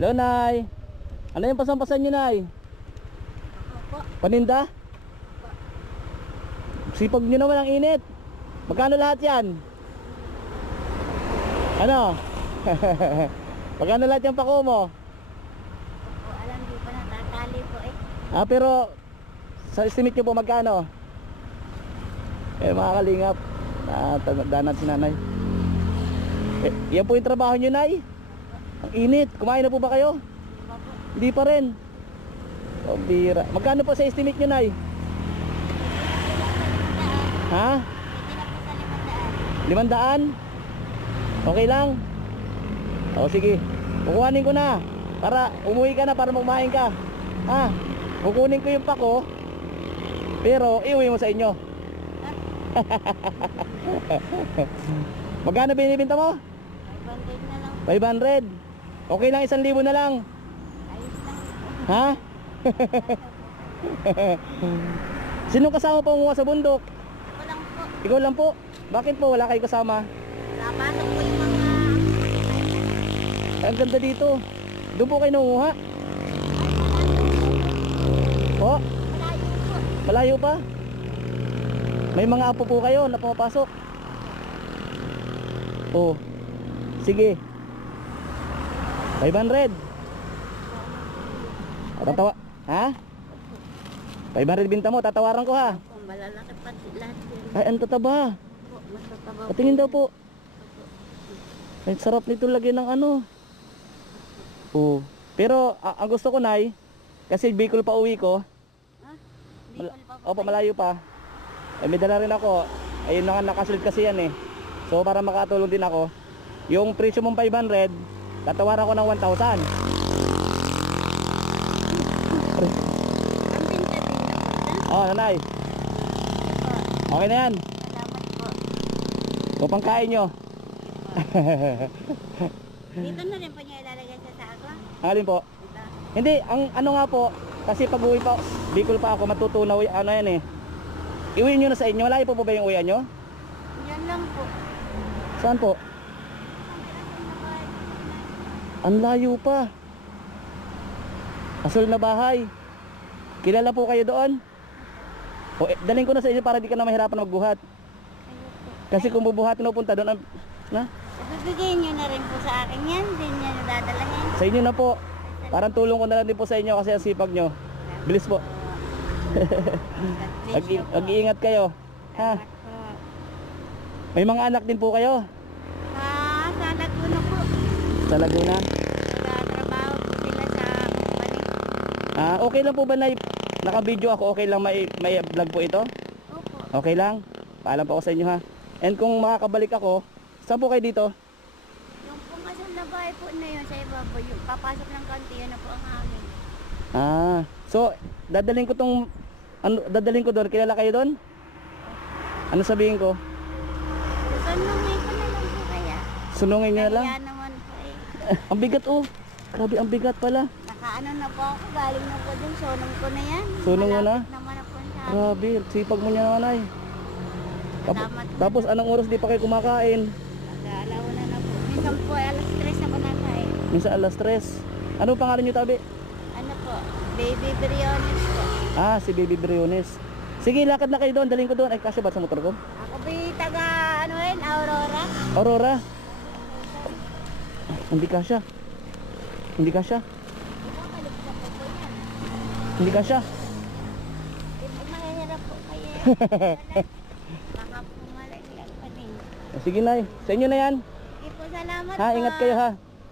Hello, Nay. Ano yung pasampasan nyo, Nay? Paninda? Sipag nyo naman ang init. Magkano lahat yan? Ano? Magkano lahat yung pako mo? Alam, di pa natatali po eh. Ah, pero sa estimate nyo po magkano? Mga kalingap, danan si nanay. Yan po yung trabaho nyo, Nay. Ang init. Kumain na po ba kayo? Hindi pa rin. Oh, bira. Magkano po sa estimate nyo, Nay? Ha? 500? Okay lang? O sige, kukuhanin ko na para umuwi ka na, para magmain ka. Ha? Kukunin ko yung pako, pero iuwi mo sa inyo. Magkano binibenta mo? 500 na lang. 500. Okay lang, 1,000 na lang. Ayos lang. Ha? Sino kasama po umuha sa bundok? Ako lang po. Ikaw lang po. Bakit po wala kayo kasama? Napasok po yung mga... Ay, ang ganda dito. Doon po kayo nanguha? Po? Malayo po. Malayo pa? May mga apo po kayo na pumapasok? Oh. Sige. 500. Tatawa. Ha? 500 binta mo, tatawaran ko ha. Kung malalaki pa lahat yun. Ay, ang tataba. Po, matataba po. Patingin daw po. Ay, sarap nito lagyan ng ano. Oh. Pero ang gusto ko, Nay, kasi Bicol pa uwi ko. Ha? Bicol pa po. Opo, malayo pa. May dala rin ako. Ayun na nga, nakasulit kasi yan eh. So para makatulong din ako, yung presyo mong 500, tatawaran ko ng 1,000. Ang binta din na po. Oh, nanay. Po. Okay na yan. Salamat po. O pangkain nyo. Dito na rin po niya ilalagay sa sako. Alin po? Dito. Hindi, ang ano nga po, kasi pag uwi pa, Bicol pa ako, matutunaw, ano yan eh. Iuwi nyo na sa inyo. Malayo po ba yung uwian nyo? Yan lang po. Saan po? Ang layo pa. Asol na bahay. Kilala po kayo doon? O, daling ko na sa inyo para di ka na mahirapan magbuhat. Kasi kung bubuhatin na punta doon, na? Ibibigay nyo na rin po sa akin yan. Hindi nyo nadadalahin. Sa inyo na po. Parang tulong ko na lang din po sa inyo kasi ang sipag nyo. Bilis po. Mag-iingat kayo. Ha? May mga anak din po kayo? Sa Laguna po. Sa Laguna? Nagtatrabaho po sila sa company. Okay lang po ba na naka-video ako? Okay lang may vlog po ito? Opo. Okay lang? Paalam po ako sa inyo ha. And kung makakabalik ako, saan po kayo dito? Yung pong kasal na bahay po na yun sa ibaba, yung papasok ng kanti, yun na po ang amin. So dadalhin ko tong dadalhin ko doon. Kilala kayo doon? Ano sabihin ko? Sunungin ko na lang po kaya. Sunungin niyo na lang? Kaya naman po eh. Ang bigat oh. Grabe, ang bigat pala. Nakaano na po ako, galing na po dun, sunong ko na yan. Sunong mo na? Malapit naman ako sa amin. Grabe, sipag mo niya naman ay. Salamat po. Tapos anong oras di pa kayo kumakain? Nag-aalawa na po. Minsan po ay alas 3 ako nakain. Minsan alas 3. Ano pangalan niyo, tabi? Ano po, baby briones po. Si Baby Briones. Sige, lakad na kayo doon. Dalhin ko doon. Ay, kasya ba sa motor ko? Ako ba taga, ano yun, Aurora? Aurora. Hindi kasya. Hindi kasya. Ikaw, malugsa po po yan. Hindi kasya. Ay, mahirap po kayo. Baka po malaglag pa din. Sige, Nay. Sa inyo na yan. Sige po, salamat Ha, po. ingat kayo ha.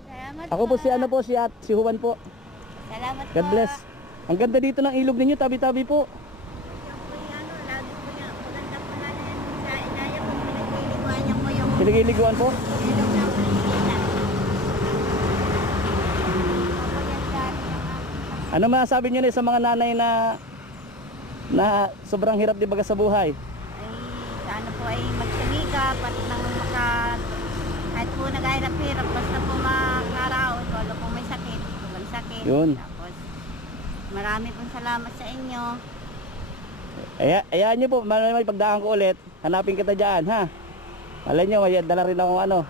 Salamat Ako po si ano po, si Juan po. Salamat po. God bless. Ang ganda dito ng ilog ninyo, tabi-tabi po. Yung po yung ano, lagi po niya, maganda po na yan sa inaya po, pinagliliguan niya po yung Pinagiliguan po. ilog ng Maynila. Opo, yan dati yung aking Ano masasabi niyo na sa mga nanay na sobrang hirap di baga sa buhay? ay sana po ay magsimika at nang kahit po naghahirap-hirap basta po makaraon wala po may sakit, walang sakit. Yun. Tapos marami pong salamat sa inyo. Ayaan niyo po, may pagdaan ko ulit. Hanapin kita dyan, ha? Malay niyo, may dala rin akong ano.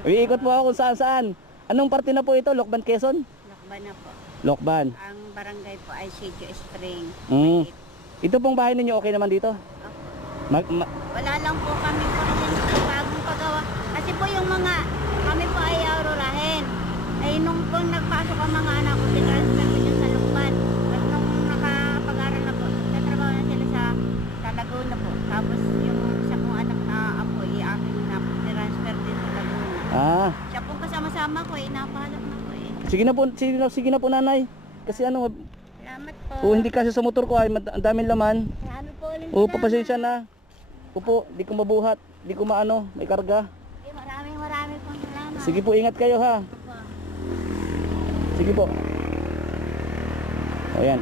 Umiikot po ako kung saan-saan. Anong parte na po ito? Lokban, Quezon? Lakban na po. Lokban. Ang barangay po ay Sitio Spring. Mm. Maliit. Ito pong bahay ninyo okay naman dito? Opo. Wala lang po kami po rin bagong pagawa. Kasi po yung mga, kami po ay aururahin. Ay nung po nagpasok ang mga anak ko, tinransfer ko dyan sa Lukban. At nung nakapag-aral na po, tatrabaho na sila sa Laguna po. Tapos yung isa pong anak na apo, akin na po, tinransfer din sa Laguna. Ah, Siya pong kasama-sama ko, napahalap na po sige na po nanay. Kasi ano, Salamat po. hindi kasi sa motor ko ay ang daming laman. Salamat po ulit. Papasensya na. Opo, di ko mabuhat, di ko maano, may karga. Maraming pong salamat. Sige po, ingat kayo ha. Po. Sige po. O yan.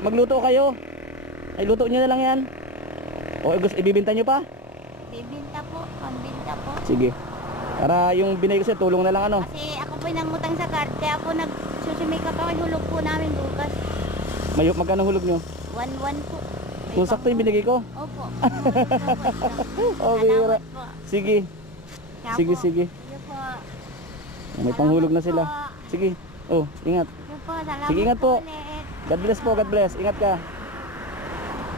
Magluto kayo. Ay, luto nyo na lang yan. O, ibibinta nyo pa? Bibinta po, pambinta po. Sige. Para yung binay ko sa'yo, tulong na lang ano. Kasi ako po nangutang sa card, kaya po nagsusimika pa, hulog po namin bukas. Magkano hulog nyo? 1-1 po. Kung sakto yung binigay ko. Opo. Oh, bira. Salamat po. Sige. Kaya Sige, po, sige. Sige po. May panghulog na sila. Sige. Oh, ingat. Sige po, salamat Sige, ingat po. ulit. God bless po, God bless. Ingat ka.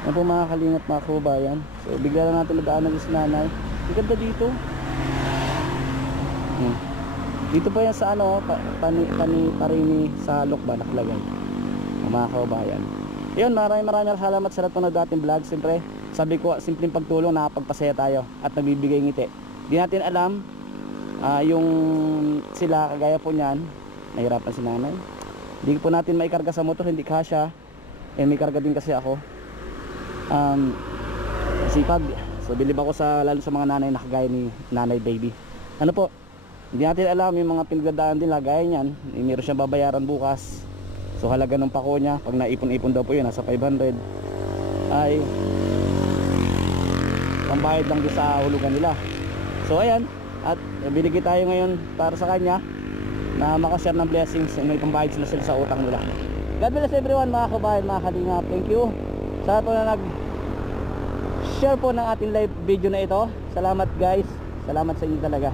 Yan po mga kalingap, mga kababayan. So, bigla lang natin nadaanan si nanay. Ang ganda dito. Dito pa yan sa ano, parini sa Lokban, nakalagay. Mga kababayan. Ayun, maraming salamat sa lahat po na dating vlog. Siyempre, sabi ko, simpleng pagtulong, nakapagpasaya tayo at nagbibigay ngiti. Di natin alam, yung sila, kagaya po niyan, nahirapan si nanay. Hindi po natin maikarga sa motor, hindi kasya. May karga din kasi ako. Sipag. So, bilib ako lalo sa mga nanay na kagaya ni Nanay Baby. Ano po, hindi natin alam yung mga pinagdadaan nila, gaya niyan, meron siyang babayaran bukas. So halaga ng pako niya, pag naipon-ipon daw po yun, nasa 500, ay pambayad lang din sa hulugan nila. So ayan, at binigay tayo ngayon para sa kanya na makashare ng blessings, may pambayad sila sa utang nila. God bless everyone, mga kabayan, mga kalingap. Thank you sa lahat po na nag-share po ng ating live video na ito. Salamat guys, salamat sa inyo talaga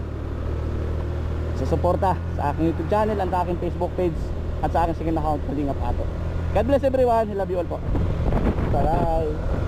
sa suporta sa aking YouTube channel, at sa aking Facebook page, at sa aking second account, Kalingap Ato. God bless everyone. I love you all po. Bye.